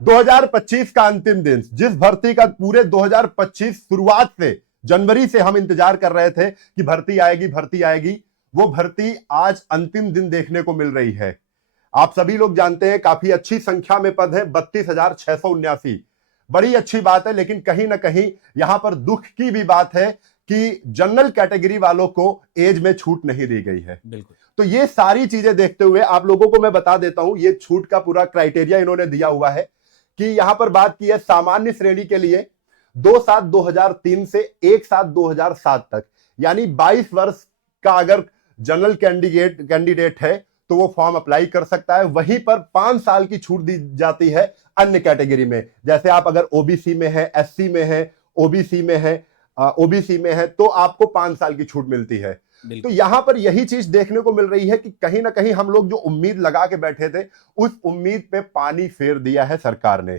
2025 का अंतिम दिन, जिस भर्ती का पूरे 2025 शुरुआत से, जनवरी से हम इंतजार कर रहे थे कि भर्ती आएगी भर्ती आएगी, वो भर्ती आज अंतिम दिन देखने को मिल रही है। आप सभी लोग जानते हैं काफी अच्छी संख्या में पद है, 32,679, बड़ी अच्छी बात है। लेकिन कहीं ना कहीं यहां पर दुख की भी बात है कि जनरल कैटेगरी वालों को एज में छूट नहीं दी गई है। बिल्कुल। तो ये सारी चीजें देखते हुए आप लोगों को मैं बता देता हूं, ये छूट का पूरा क्राइटेरिया इन्होंने दिया हुआ है कि यहां पर बात की है सामान्य श्रेणी के लिए 2/7/2003 से 1/7/2007 तक, यानी 22 वर्ष का अगर जनरल कैंडिडेट है तो वो फॉर्म अप्लाई कर सकता है। वहीं पर 5 साल की छूट दी जाती है अन्य कैटेगरी में, जैसे आप अगर ओबीसी में है, एससी में है, ओबीसी में है तो आपको 5 साल की छूट मिलती है। तो यहां पर यही चीज देखने को मिल रही है कि कहीं ना कहीं हम लोग जो उम्मीद लगा के बैठे थे उस उम्मीद पे पानी फेर दिया है सरकार ने।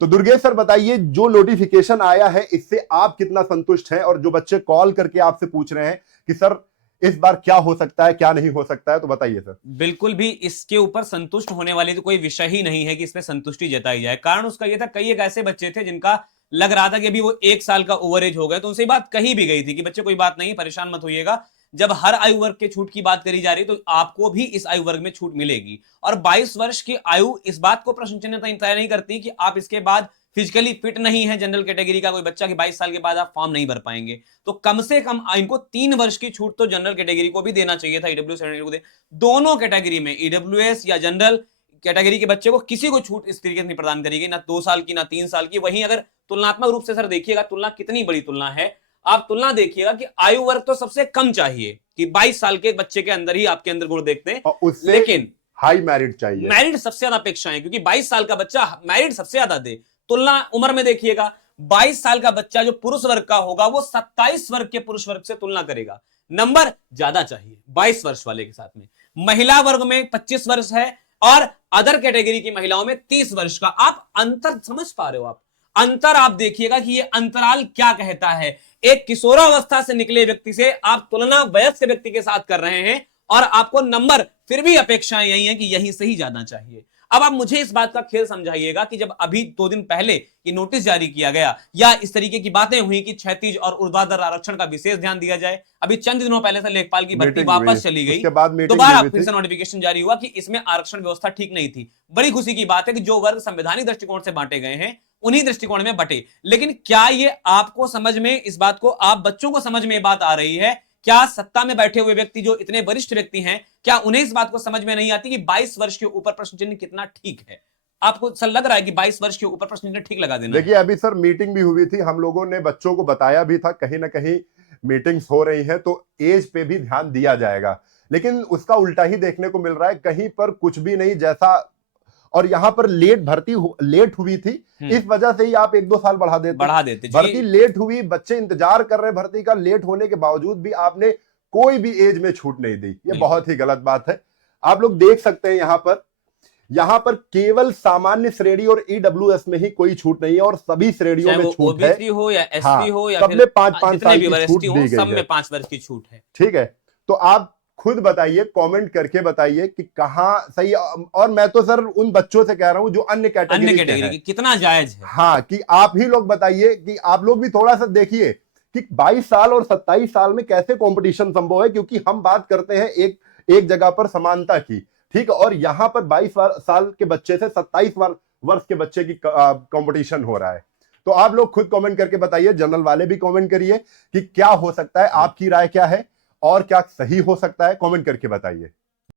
तो दुर्गेश सर बताइए, जो नोटिफिकेशन आया है इससे आप कितना संतुष्ट हैं, और जो बच्चे कॉल करके आपसे पूछ रहे हैं कि सर इस बार क्या हो सकता है क्या नहीं हो सकता है, तो बताइए सर। बिल्कुल भी इसके ऊपर संतुष्ट होने वाली तो कोई विषय ही नहीं है कि इसमें संतुष्टि जताई जाए। कारण उसका यह था, कई एक ऐसे बच्चे थे जिनका लग रहा था कि अभी वो 1 साल का ओवरेज हो गया, तो उनसे बात कही भी गई थी कि बच्चे कोई बात नहीं, परेशान मत होइएगा, जब हर आयु वर्ग के छूट की बात करी जा रही तो आपको भी इस आयु वर्ग में छूट मिलेगी। और 22 वर्ष की आयु इस बात को प्रश्न चिन्ह तय नहीं करती कि आप इसके बाद फिजिकली फिट नहीं है जनरल कैटेगरी का कोई बच्चा कि 22 साल के बाद आप फॉर्म नहीं भर पाएंगे। तो कम से कम इनको 3 वर्ष की छूट तो जनरल कैटेगरी को भी देना चाहिए था, ईडब्ल्यूएस को दे। दोनों कैटेगरी में ईडब्ल्यूएस या जनरल कैटेगरी के बच्चे को किसी को छूट इस तरीके से नहीं प्रदान करेगी, ना 2 साल की ना 3 साल की। वहीं अगर तुलनात्मक रूप से सर देखिएगा, तुलना कितनी बड़ी तुलना है, आप तुलना देखिएगा कि आयु वर्ग तो सबसे कम चाहिए कि 22 साल के बच्चे के अंदर ही आपके अंदर गुण देखते हैं, लेकिन हाई मैरिट चाहिए, मैरिट सबसे ज्यादा अपेक्षाएं, क्योंकि 22 साल का बच्चा मैरिट सबसे ज्यादा दे। तुलना उम्र में देखिएगा, 22 साल का बच्चा जो पुरुष वर्ग का होगा वो 27 वर्ग के पुरुष वर्ग से तुलना करेगा, नंबर ज्यादा चाहिए 22 वर्ष वाले के साथ में। महिला वर्ग में 25 वर्ष है और अदर कैटेगरी की महिलाओं में 30 वर्ष का। आप अंतर समझ पा रहे हो? आप अंतर आप देखिएगा कि ये अंतराल क्या कहता है। एक किशोरावस्था से निकले व्यक्ति से आप तुलना वयस्क व्यक्ति के साथ कर रहे हैं और आपको नंबर फिर भी अपेक्षाएं यही है कि यहीं से ही जाना चाहिए। अब आप मुझे इस बात का खेल समझाइएगा कि जब अभी 2 दिन पहले ये नोटिस जारी किया गया या इस तरीके की बातें हुई कि क्षैतिज और ऊर्ध्वाधर आरक्षण का विशेष ध्यान दिया जाए, अभी चंद दिनों पहले से लेखपाल की भर्ती वापस चली गई, दोबारा फिर से नोटिफिकेशन जारी हुआ कि इसमें आरक्षण व्यवस्था ठीक नहीं थी। बड़ी खुशी की बात है कि जो वर्ग संवैधानिक दृष्टिकोण से बांटे गए हैं उन्हीं दृष्टिकोण में बटे। लेकिन क्या ये आपको समझ में, इस बात को आप बच्चों को समझ में बात आ रही है? क्या सत्ता में बैठे हुए व्यक्ति जो इतने वरिष्ठ व्यक्ति हैं, क्या उन्हें इस बात को समझ में नहीं आती कि 22 वर्ष के ऊपर प्रश्न चिन्ह कितना ठीक है? आपको सर लग रहा है कि 22 वर्ष के ऊपर प्रश्न चिन्ह ठीक लगा देना? देखिए अभी सर मीटिंग भी हुई थी, हम लोगों ने बच्चों को बताया भी था, कहीं ना कहीं मीटिंग्स हो रही है तो एज पे भी ध्यान दिया जाएगा, लेकिन उसका उल्टा ही देखने को मिल रहा है। कहीं पर कुछ भी नहीं जैसा, और यहां पर भर्ती लेट हुई थी, इस वजह से ही आप 1-2 साल बढ़ा देते। भर्ती लेट हुई, बच्चे इंतजार कर रहे भर्ती का, लेट होने के बावजूद भी आपने कोई भी एज में छूट नहीं दी, ये बहुत ही गलत बात है। आप लोग देख सकते हैं यहां पर केवल सामान्य श्रेणी और ईडब्ल्यूएस में ही कोई छूट नहीं है और सभी श्रेणियों में छूट है। ओबीसी हो या एससी हो या सबने 5-5 साल की छूट दी गई सब में 5 वर्ष की छूट है। ठीक है, तो आप खुद बताइए, कमेंट करके बताइए कि कहां सही। और मैं तो सर उन बच्चों से कह रहा हूं जो अन्य कैटेगरी की कितना जायज है। हाँ, कि आप ही लोग बताइए कि आप लोग भी थोड़ा सा देखिए कि 22 साल और 27 साल में कैसे कंपटीशन संभव है, क्योंकि हम बात करते हैं एक जगह पर समानता की, ठीक है, और यहां पर 22 साल के बच्चे से 27 वर्ष के बच्चे की कंपटीशन हो रहा है। तो आप लोग खुद कमेंट करके बताइए, जनरल वाले भी कमेंट करिए कि क्या हो सकता है, आपकी राय क्या है और क्या सही हो सकता है, कमेंट करके बताइए।